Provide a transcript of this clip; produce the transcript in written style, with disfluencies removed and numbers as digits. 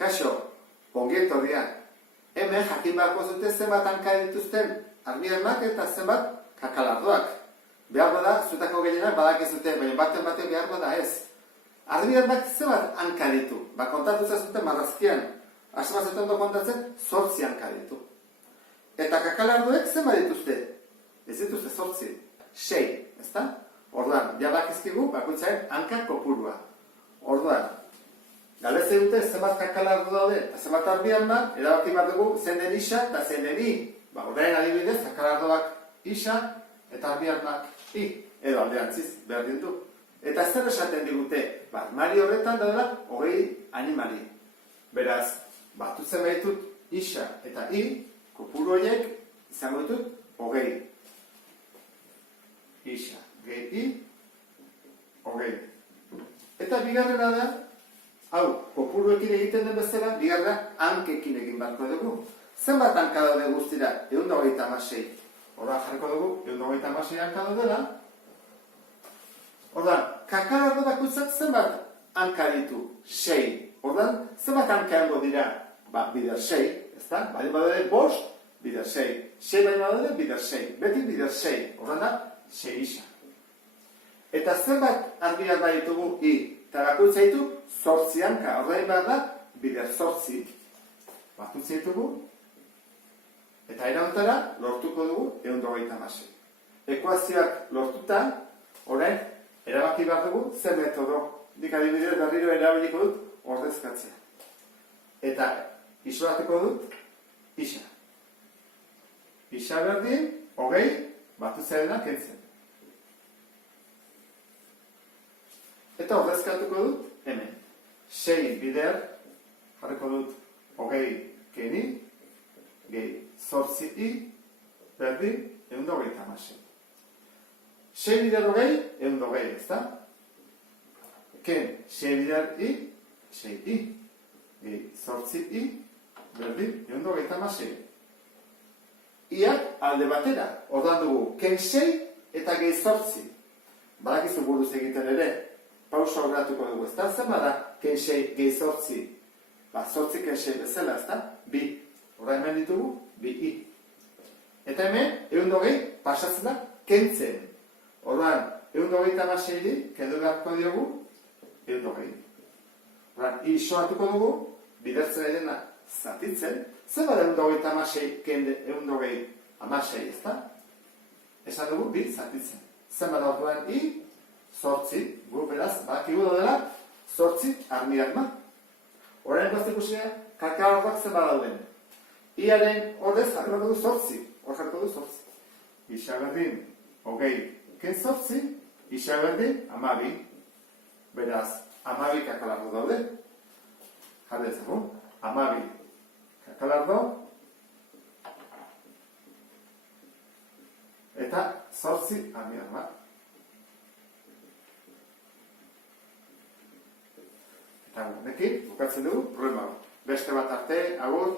Kaixo, ongietorria. Hemen jakin beharko zute zenbat hanka dituzten armiarmak eta zenbat kakalardoak. Beharko da, zuetako gehienak badakizute, baina baten beharko da ez. Armiarmak zenbat hanka ditu. Kontatu zazuten marrazkian. Asmazuten ondo kontatzen, 8 hanka ditu. Eta kakalardoek zenbat dituzte? Ez dituzte 8. 6, ezta? Orduan, bakizkigu bakoitzaren hanka kopurua. Orduan, galdetzen dute zenbat kakalardo daude eta zenbat armiarmak, erabaki bat dugu zein den isa eta zein den i. Orain adibidez, kakalardoak isa eta armiarmak i. Edo alderantziz, berdin du. Eta zer esaten digute? Armari horretan daudela 20 animali. Beraz, batutzen behitut isa eta i, kopuru horiek izango ditut 20. Isa, gehi i, 20. Eta bigarrena da, hau, kopuruekin egiten den bezala, bigarrena hankekin egin beharko dugu. Zenbat hanka daude guztira? 126. Orduan jarriko dugu, 126 hanka daudela. Orduan, kakalardo bakoitzak zenbat hanka ditu? 6. Orduan, zenbat hanka hango dira? Bider 6, ezta? Baldin badaude 5, bider 6. 6 baldin badaude, bider 6. Beti bider 6. Orduan da, 6 isa. Eta zenbat armiar baditugu i? Eta bakoitza ditu 8 hanka. Orduan behar da, bider 8. Bakoitza ditugu. Eta erautara lortuko dugu 126. Ekuazioak lortuta, orain, erabaki behar dugu zer metodo. Nik adibidez berriro erabiliko dut ordezkatzea. Eta isolatuko dut isa. Isa berdin, 20, batuzarena kentzen. Eta ordezkatuko dut hemen. 6 bider, jarriko dut 20 keni, gehi 8 i, berdin, 126. 6 bider 20, 120, ezta? Ken, 6 bider i, 6 i, gehi 8 i, berdin, 126. Iak alde batera, ordan dugu, ken 6 eta gehi 8. Badakizu buruz egiten ere, pausa horretuko dugu, ezta? Zer bada, ken 6 gehi 8. 8 ken 6 bezala, ezta? 2. Horra hemen ditugu, 2 i. Eta hemen, 120 pasatzen da, kentzen. Orduan, 126 kendu beharko diogu, 120. Orduan, isolatuko dugu, bidertzen edena zatitzen, zer bada 126 kende 126, ezta? Esan dugu, bi zatitzen. Zer bada orduan i, 8, gu beraz, bakigu dela, 8 armiarma. Horren goztik usina, kakalardoak zer badauden. Iaren ordez jarriko dugu 8, hor jarriko dugu 8. Isa berdin, 20, ken 8, isa berdin, 12. Beraz, 12 kakalardo daude. Jarri ezagun, 12 kakalardo. Eta 8 armiarma. Eta honekin, bukatzen dugu, problema. Beste bat arte, agur.